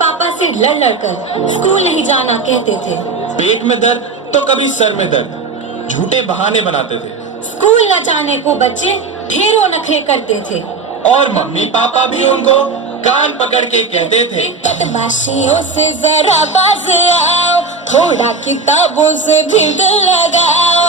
पापा से लड़ लड़कर स्कूल नहीं जाना कहते थे। पेट में दर्द तो कभी सर में दर्द, झूठे बहाने बनाते थे। स्कूल न जाने को बच्चे ढेरों नखरे करते थे और मम्मी पापा भी उनको कान पकड़ के कहते थे, बदमाशियों से जरा बाज आओ, थोड़ा किताबों से भी दिल लगाओ।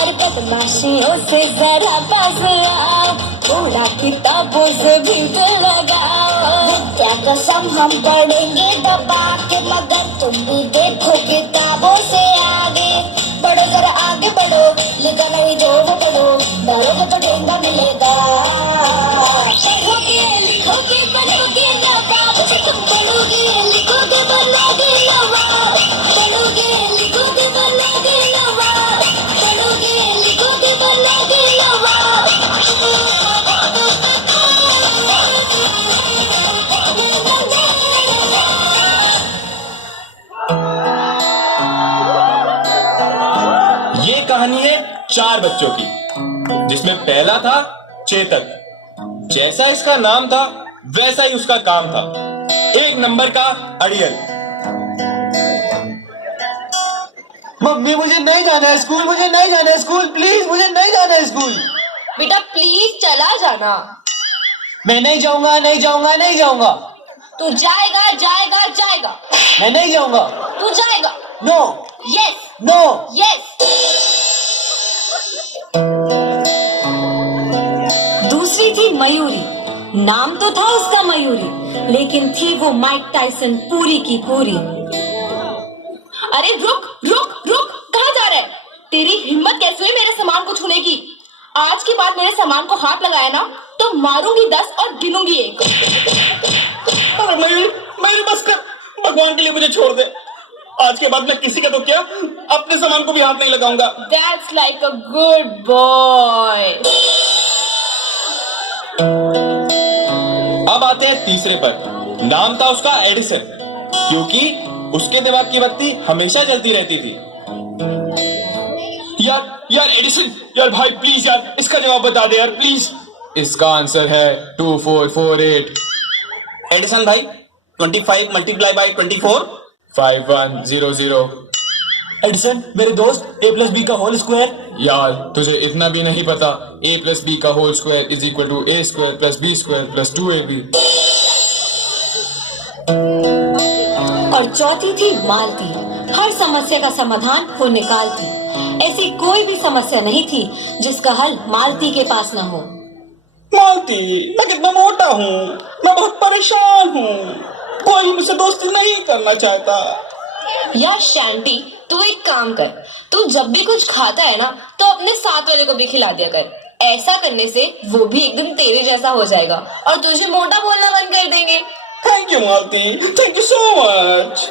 अरे बदमाशियों से जरा बाज आओ, थोड़ा किताबों से भी दिल लगाओ। क्या कसम हम पढ़ेंगे दबा के, मगर तुम भी देखो किताबों से आगे बढ़ो, जरा आगे बढ़ो, लिखा नहीं जो वो पढ़ो, डरोगे तो डेंगा मिलेगा। पढ़ोगे लिखोगे बनोगे नवाब, तुम पढ़ोगे लिखोगे बनोगे नवाब, पढ़ोगे लिखोगे बनोगे नवाब, पढ़ोगे लिखोगे बनोगे नवाब। ये कहानी है 4 बच्चों की, जिसमें पहला था चेतक। जैसा इसका नाम था वैसा ही उसका काम था, 1 नंबर का अड़ियल। मम्मी मुझे नहीं जाना है स्कूल, मुझे नहीं जाना है स्कूल, प्लीज मुझे नहीं जाना है स्कूल। बेटा प्लीज चला जाना। मैं नहीं जाऊंगा, नहीं जाऊंगा, नहीं जाऊंगा। तू जाएगा जाएगा जाएगा। मैं नहीं जाऊंगा। तू जाएगा। नो। Yes no. यस। दूसरी थी मयूरी। नाम तो था उसका मयूरी, लेकिन थी वो माइक टाइसन पूरी की पूरी। अरे रुक रुक रुक, कहाँ जा रहा है? तेरी हिम्मत कैसे हुई मेरे सामान को छूने की? आज के बाद मेरे सामान को हाथ लगाया ना तो मारूंगी 10 और गिनूंगी 1। अरे मयूरी बस कर, भगवान के लिए मुझे छोड़ दे। आज के बाद मैं किसी का तो क्या, अपने सामान को भी हाथ नहीं लगाऊंगा। That's like a good boy. अब आते हैं तीसरे पर। नाम था उसका एडिसन, क्योंकि उसके दिमाग की बत्ती हमेशा जलती रहती थी। यार एडिसन, यार भाई प्लीज यार, इसका जवाब बता दे यार प्लीज। इसका आंसर है 2448। एडिसन भाई, 25 मल्टीप्लाई बाई 24 5100। एडिसन मेरे दोस्त, a+b का होल स्क्वायर। यार तुझे इतना भी नहीं पता, a+b का whole square is equal to a square plus b square plus 2ab। और चौथी थी मालती। हर समस्या का समाधान वो निकालती। ऐसी कोई भी समस्या नहीं थी जिसका हल मालती के पास न हो। मालती, मैं कितना मोटा हूँ, मैं बहुत परेशान हूँ, कोई मुझसे दोस्ती नहीं करना चाहता। यार शांति, तू एक काम कर, तू जब भी कुछ खाता है ना तो अपने साथ वाले को भी खिला दिया कर। ऐसा करने से वो भी एकदम तेरे जैसा हो जाएगा और तुझे मोटा बोलना बंद कर देंगे। Thank you Malti, thank you so much.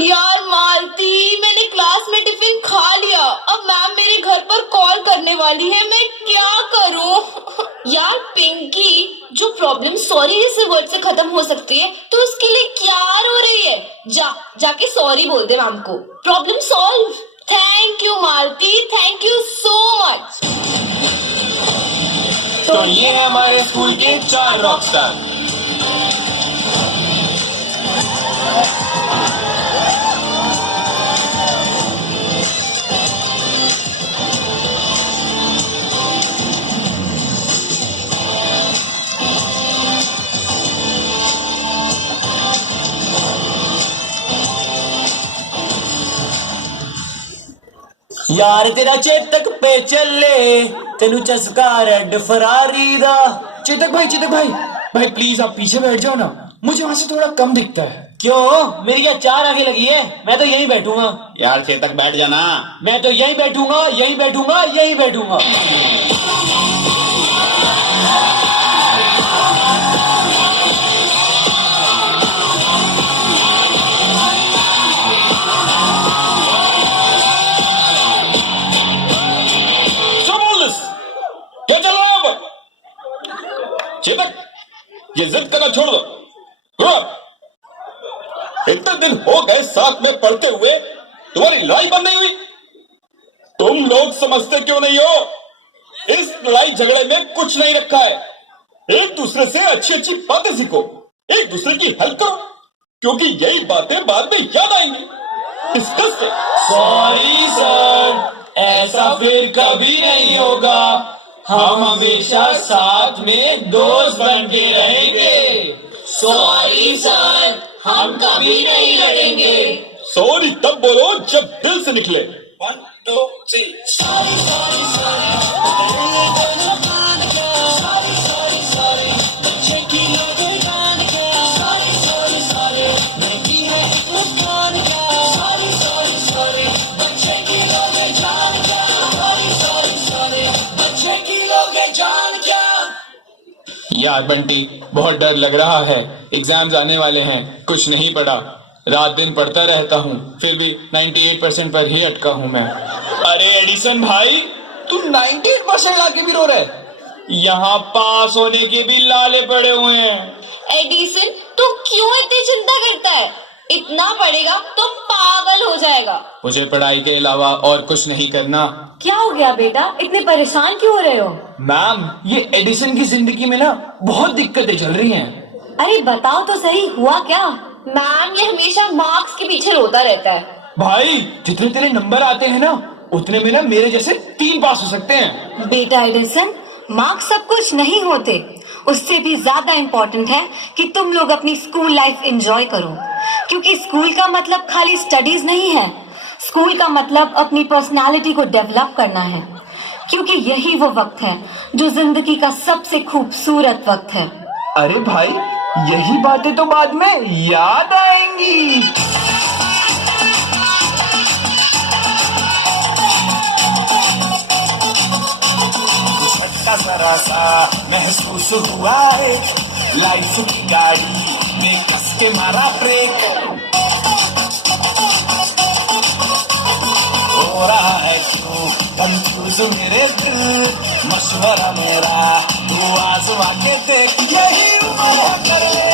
यार मालती, मैंने क्लास में टिफिन खा लिया, अब मैम मेरे घर पर कॉल करने वाली है, मैं क्या करूं? यार पिंकी, जो प्रॉब्लम सॉरी जैसे वर्ड से खत्म हो सकती है तो उसके लिए क्या रो रही है? जाके सॉरी बोल दे मैम को, problem solve. Thank you Malti, thank you so much. तो ये है हमारे स्कूल के 4 रॉकस्टार। यार तेरा चेतक पे चले, तेनू चस्का रेड फरारी दा। चेतक भाई प्लीज आप पीछे बैठ जाओ ना, मुझे वहां से थोड़ा कम दिखता है। क्यों, मेरी क्या 4 आंखें लगी है? मैं तो यहीं बैठूंगा। यार चेतक बैठ जाना। मैं तो यहीं बैठूंगा, यहीं बैठूंगा, यहीं बैठूंगा। क्या चल रहा है यहाँ पर? चेतक, ये जिद करना छोड़ दो। इतने दिन हो गए साथ में पढ़ते हुए, तुम्हारी लड़ाई बंद नहीं हुई। तुम लोग समझते क्यों नहीं हो? इस लड़ाई झगड़े में कुछ नहीं रखा है। एक दूसरे से अच्छी अच्छी बातें सीखो, एक दूसरे की हेल्प करो, क्योंकि यही बातें बाद में याद आएंगी। Disgusting। सॉरी सर, ऐसा फिर कभी नहीं होगा। हम हमेशा साथ में दोस्त बन के रहेंगे। सॉरी सर, हम कभी नहीं लड़ेंगे। सॉरी तब बोलो जब दिल से निकले। 1 2 3 यार बंटी, बहुत डर लग रहा है। एग्जाम्स आने वाले हैं, कुछ नहीं पढ़ा। रात दिन पढ़ता रहता हूँ, फिर भी 98% पर ही अटका हूँ मैं। अरे एडिसन भाई, तू 98% लाके भी रो रहा है? यहाँ पास होने के भी लाले पड़े हुए हैं। एडिसन, तू क्यों इतनी चिंता करता है? इतना पढ़ेगा तो पागल हो जाएगा। मुझे पढ़ाई के अलावा और कुछ नहीं करना। क्या हो गया बेटा, इतने परेशान क्यों हो रहे हो? मैम, ये एडिसन की जिंदगी में ना बहुत दिक्कतें चल रही हैं। अरे बताओ तो सही, हुआ क्या? मैम, ये हमेशा मार्क्स के पीछे रोता रहता है। भाई, जितने तेरे नंबर आते हैं ना, उतने में ना मेरे जैसे 3 पास हो सकते हैं। बेटा एडिसन, मार्क्स सब कुछ नहीं होते। उससे भी ज्यादा इम्पोर्टेंट है कि तुम लोग अपनी स्कूल लाइफ एंजॉय करो, क्योंकि स्कूल का मतलब खाली स्टडीज नहीं है। स्कूल का मतलब अपनी पर्सनालिटी को डेवलप करना है, क्योंकि यही वो वक्त है जो जिंदगी का सबसे खूबसूरत वक्त है। अरे भाई, यही बातें तो बाद में याद आएंगी। झटका जरा सा महसूस हुआ है, लाइफ की गाड़ी में कस के मारा ब्रेक। हो रहा है क्यों कंफ्यूज मेरे दिल, मशवरा मेरा तू आजमा के देख। यही उम्र है कर ले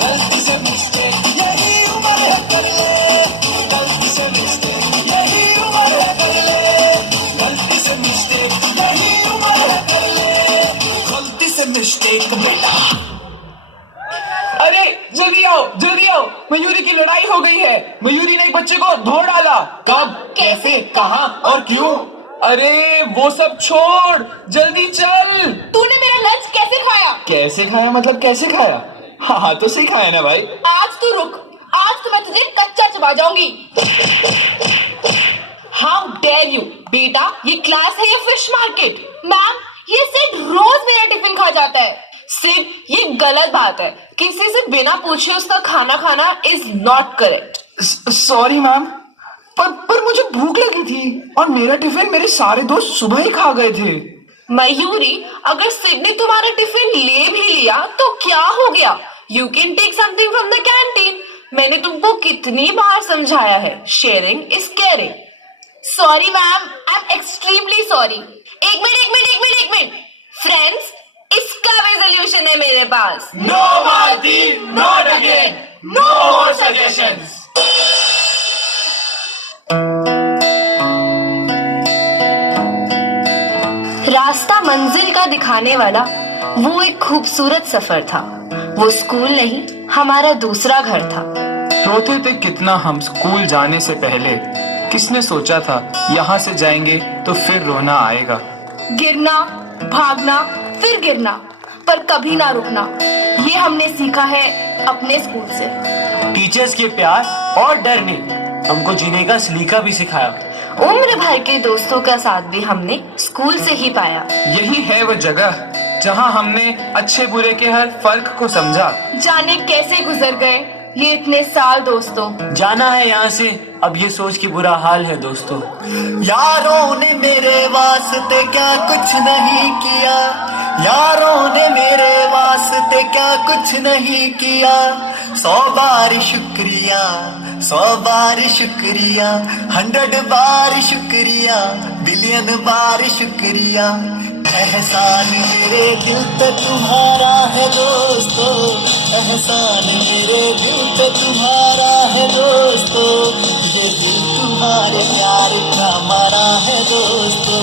गलती से मिस्टेक, यही उम्र है कर ले गलती से मिस्टेक, यही उम्र है कर ले गलती से मिस्टेक, यही उम्र है कर ले गलती से मिस्टेक। बेटा अरे जल्दी आओ, मयूरी की लड़ाई हो गई है। मयूरी ने एक बच्चे को धो डाला। कब, कैसे, कहाँ और क्यों? अरे वो सब छोड़, जल्दी चल। तूने मेरा लंच कैसे खाया? कैसे खाया मतलब कैसे खाया? हाँ तो सही खाया ना भाई। आज तू रुक, आज तो मैं तुझे कच्चा चबा जाऊंगी। How dare you! बेटा, ये क्लास है या फिश मार्केट? मैम, ये सिड रोज मेरा टिफिन खा जाता है। सिड, ये गलत बात है। किसी से बिना पूछे उसका खाना खाना is not correct. Sorry ma'am, पर मुझे भूख लगी थी और मेरा टिफिन मेरे सारे दोस्त सुबह ही खा गए थे। मयूरी, अगर सिड ने तुम्हारा टिफिन ले भी लिया तो क्या हो गया? You can take something from the canteen. मैंने तुमको कितनी बार समझाया है, sharing is caring. Sorry ma'am, I am extremely sorry. एक मिनट फ्रेंड्स, इसका रेजोल्यूशन है मेरे पास। No Malti, not again, no more suggestions. रास्ता मंजिल का दिखाने वाला वो एक खूबसूरत सफर था। वो स्कूल नहीं, हमारा दूसरा घर था। रोते थे कितना हम स्कूल जाने से पहले। किसने सोचा था यहाँ से जाएंगे तो फिर रोना आएगा। गिरना, भागना, फिर गिरना, पर कभी ना रुकना, ये हमने सीखा है अपने स्कूल से। टीचर्स के प्यार और डर ने हमको जीने का सलीका भी सिखाया। उम्र भर के दोस्तों का साथ भी हमने स्कूल से ही पाया। यही है वो जगह जहाँ हमने अच्छे बुरे के हर फर्क को समझा। जाने कैसे गुजर गए ये इतने साल दोस्तों। जाना है यहाँ से, अब ये सोच के बुरा हाल है दोस्तों। यारों ने मेरे वास्ते क्या कुछ नहीं किया, यारों ने मेरे वास्ते क्या कुछ नहीं किया। 100 बार शुक्रिया, 100 बार शुक्रिया, 100 बार शुक्रिया, बिलियन बार शुक्रिया। एहसान मेरे दिल पे तुम्हारा है दोस्तों, एहसान मेरे दिल पे तुम्हारा है दोस्तों। ये दिल तुम्हारे प्यार का मरा है दोस्तों,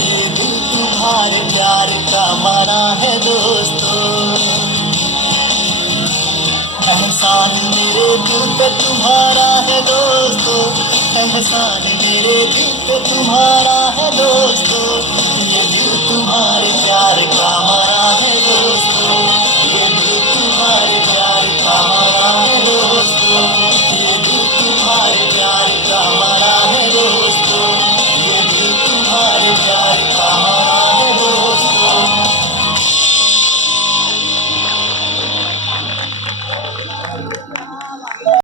ये दिल तुम्हारे इजहार प्यार का माना है दोस्तों। एहसान मेरे दिल पे तुम्हारा है दोस्तों, एहसान मेरे दिल पे तुम्हारा है दोस्तों।